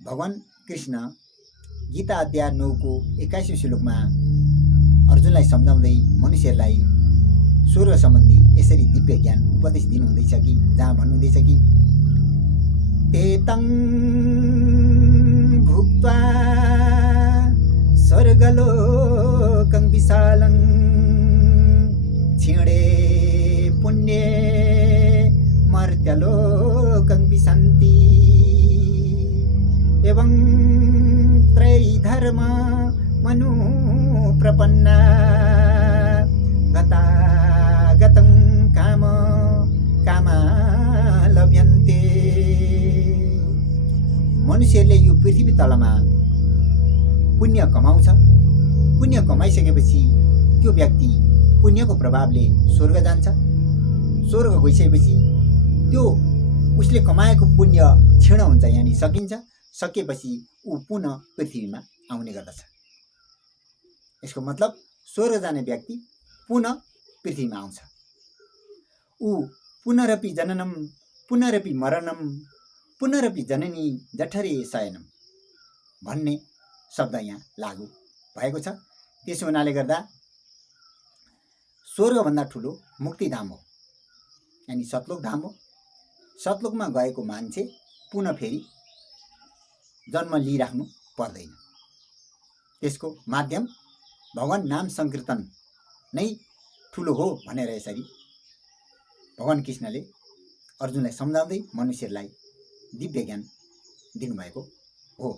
भगवान कृष्ण गीता अध्याय 9 को 21औं श्लोकमा अर्जुनलाई सम्झाउँदै मनुष्यहरूलाई स्वर्ग सम्बन्धी यसरी दिव्य ज्ञान उपदेश दिनुहुँदैछ कि जहाँ भन्नुहुँदैछ कि तेतं भुक्त्वा स्वर्गलोकं विशालं क्षीणे पुण्ये मर्त्यलोकं विशन्ति एवं त्रैधर्म मनु प्रपन्ना गतागतं काम कामा लभ्यन्ते। मनुष्यले यो पृथ्वी तलमा पुण्य कमाउँछ। पुण्य कमाइसकेपछि त्यो व्यक्ति पुण्यको प्रभावले स्वर्ग जान्छ। स्वर्ग गइसकेपछि त्यो उसले कमाएको पुण्य क्षीण हुन्छ, यानी सकिन्छ। सकेपछि ऊ पुनः पृथ्वीमा आउने गर्दछ। यसको मतलब स्वर्ग जाने व्यक्ति पुनः पृथ्वीमा आउँछ। ऊ पुनरपि जननम पुनरपि मरणम पुनरपि जननी जठरे शयनम भन्ने शब्द यहाँ लागू भएको छ। त्यसो हुनाले गर्दा स्वर्गभन्दा ठुलो मुक्तिधाम हो, यानी सतलोक धाम हो। सतलोकमा गएको मान्छे पुनः फेरि जन्म लिइराख्नु पर्दैन। त्यसको माध्यम भगवान नाम संकीर्तन नै ठुलो हो भनेर यसरी भगवान कृष्णले अर्जुनलाई सम्झाउँदै मनुष्यलाई दिव्य ज्ञान दिनुभएको हो।